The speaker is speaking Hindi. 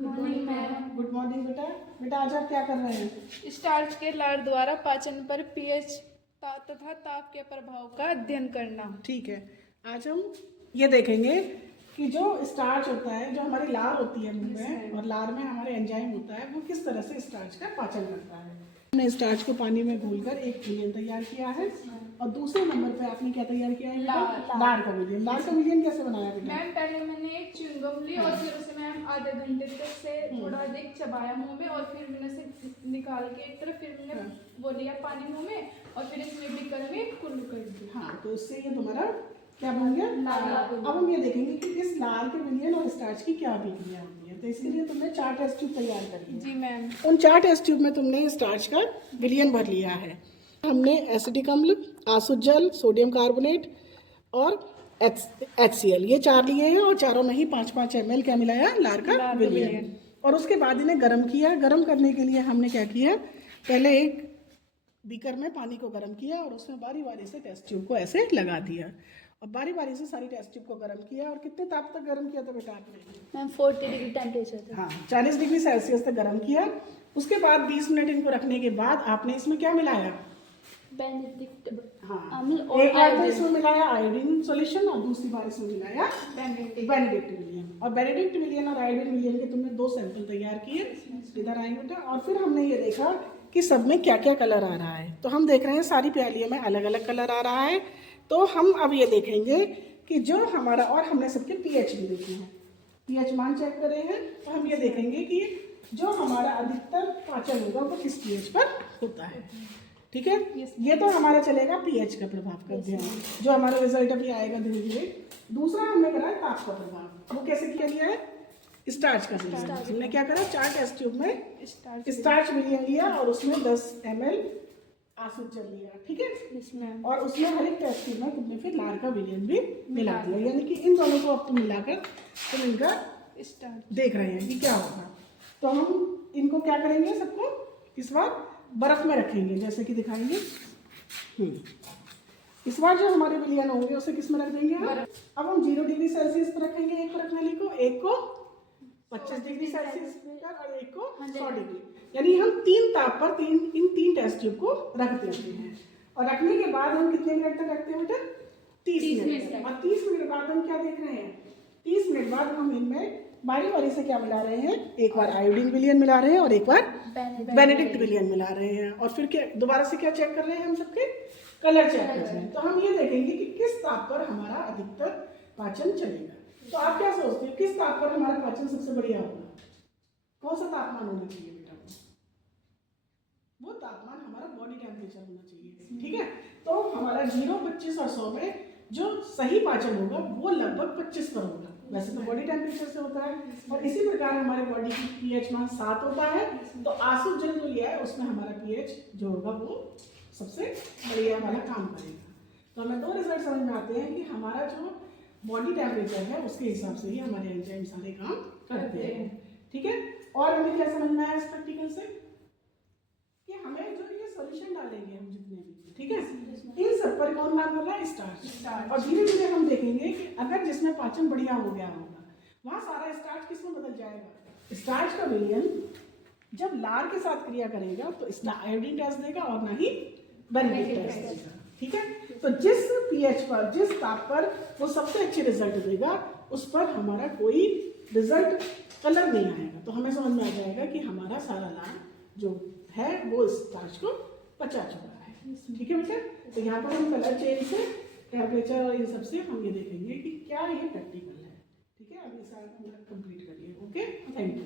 Morning ma'am. गुड मॉर्निंग बेटा। बेटा आज आप क्या कर रहे हैं? स्टार्च के लार द्वारा पाचन पर पीएच तथा ताप के प्रभाव का अध्ययन करना। ठीक है, आज हम ये देखेंगे कि जो स्टार्च होता है, जो हमारी लार होती है मुंह में, और लार में हमारे एंजाइम होता है, वो किस तरह से स्टार्च का पाचन करता है। हमने स्टार्च को पानी में घोलकर एक विलियन तैयार किया है, और दूसरे नंबर पे आपने क्या तैयार किया है? लार का विलियन। लार का विलियन कैसे बनाया बेटा? मैम पहले मैंने एक च्युइंगम ली और फिर उसे मैम आधे घंटे तक से थोड़ा अधिक चबाया मुंह में, और फिर मैंने उसे निकाल के एक तरफ, फिर मैंने वो लिया पानी मुंह में, और फिर इसमें बीकर में कुल्लू कर दिया। हाँ, तो इससे ये तुम्हारा क्या बन गया? लार। अब हम ये देखेंगे कि इस लार के विलियन और स्टार्च की क्या अभिक्रिया होती है। तो इसके लिए तुमने 4 टेस्ट ट्यूब तैयार करी है। जी मैम। उन 4 टेस्ट ट्यूब में तुमने स्टार्च का विलियन भर लिया है। हमने एसिडिक अम्ल, आसुत जल, सोडियम कार्बोनेट और HCl ये 4 लिए हैं, और चारों में ही 5-5 ml क्या मिलाया? लार का विलियन। और उसके बाद इन्हें गर्म किया। गर्म करने के लिए हमने क्या किया? पहले एक बीकर में पानी को गर्म किया, और उसमें बारी बारी से टेस्ट ट्यूब को ऐसे लगा दिया, और बारी बारी से सारी टेस्ट ट्यूब को गर्म किया। और कितने ताप तक गर्म किया था बेटा आपने? मैम 40 डिग्री टेम्परेचर था। हाँ, 40 डिग्री सेल्सियस तक गर्म किया। उसके बाद 20 मिनट इनको रखने के बाद आपने इसमें क्या मिलाया? बेनेडिक्ट हाँ, अम्ल एक बार तो इसमें मिलाया आयोडीन सॉल्यूशन, और दूसरी बार इसमें मिलाया बेनेडिक्ट विलियन। और बेनेडिक्ट विलियन और आयोडीन विलियन के तुमने 2 सैंपल तैयार किए। इधर आएंगे बेटा। और फिर हमने ये देखा कि सब में क्या क्या कलर आ रहा है। तो हम देख रहे हैं सारी प्यालियों में अलग अलग कलर आ रहा है। तो हम अब ये देखेंगे कि जो हमारा, और हमने सबके पीएच भी देखे हैं, पीएच मान चेक करे हैं। तो हम ये देखेंगे कि जो हमारा अधिकतर पाचन होगा वो किस पीएच पर होता है। ठीक है, ये तो हमारा चलेगा पीएच का प्रभाव का अध्ययन, जो हमारा रिजल्ट अभी आएगा धीरे धीरे। दूसरा हमने करा है ताप का प्रभाव। वो कैसे किया गया है? स्टार्च का सिस्टम। हमने क्या करा? 4 टेस्ट ट्यूब में स्टार्च विलियन लिया, और उसमें 10 ml आसुत जल लिया। ठीक है, और उसमें हर एक टेस्ट ट्यूब में तुमने फिर लार का विलियन भी मिला दिया। यानी कि इन दोनों को अब तुम मिलाकर तुम इनका देख रहे हैं कि क्या होगा। तो हम इनको क्या करेंगे? सबको इस बार बर्फ में रखेंगे, जैसे कि दिखाएंगे। इस बार जो हमारे विलियन होंगे उसे किस में रख देंगे हम? अब हम 0 डिग्री सेल्सियस पर रखेंगे एक प्रणाली को, एक को 25 डिग्री सेल्सियस पर, और एक को 100 डिग्री। यानी हम 3 ताप पर इन 3 टेस्ट ट्यूब को रख देते हैं। और रखने के बाद हम कितने मिनट तक रखते हैं बेटा? 30 मिनट। और 30 मिनट बाद हम क्या देख रहे हैं? 30 मिनट बाद हम इनमें बारी बारी से क्या मिला रहे हैं? एक बार आयोडीन विलियन मिला रहे हैं, और एक बार बेनेडिक्ट विलियन मिला रहे हैं। और फिर क्या दोबारा से क्या चेक कर रहे हैं? हम सबके कलर चेक कर रहे हैं। तो हम ये देखेंगे कि किस ताप पर हमारा अधिकतर पाचन चलेगा। तो आप क्या सोचते हो, किस ताप पर हमारा पाचन सबसे बढ़िया होगा? कौन सा तापमान होना चाहिए बेटा? वो तापमान हमारा बॉडी टेम्परेचर होना चाहिए। ठीक है, तो हमारा 0, 25 और 100 में जो सही पाचन होगा वो लगभग 25 पर होगा। वैसे तो बॉडी टेम्परेचर से होता है, और इसी प्रकार हमारे बॉडी की पीएच मान 7 होता है। तो आसुत जल जो लिया है उसमें हमारा पीएच जो होगा वो सबसे बढ़िया वाला काम करेगा। तो हमें 2 रिजल्ट समझ में आते हैं कि हमारा जो बॉडी टेम्परेचर है उसके हिसाब से ही हमारे एंजाइम सारे काम करते हैं। ठीक है, और हमें क्या समझ में आया इस प्रैक्टिकल से? कि हमें जो ये सॉल्यूशन डालेंगे हम जितने भी, ठीक है, इन सब पर कौन काम कर रहा है? स्टार्च। और धीरे धीरे हम देखेंगे कि अगर जिसमें पाचन बढ़िया हो गया होगा वहाँ सारा स्टार्च किसमें बदल जाएगा? स्टार्च का विलियन जब लार के साथ क्रिया करेगा तो इसमें आयोडीन टेस्ट देगा, और ना ही बेनेडिक्ट टेस्ट देगा। ठीक है, तो जिस पीएच पर, जिस ताप पर वो सबसे अच्छे रिजल्ट देगा, उस पर हमारा कोई रिजल्ट कलर नहीं आएगा। तो हमें समझ में आ जाएगा कि हमारा सारा लार जो है वो स्टार्च को पचा चुका है। ठीक है बेटा, तो यहाँ पर हम कलर चेंज से, टेम्परेचर और इन सब से हम ये देखेंगे कि क्या ये प्रैक्टिकल है। ठीक है, अभी सारा कंप्लीट करिए। Okay, thank you.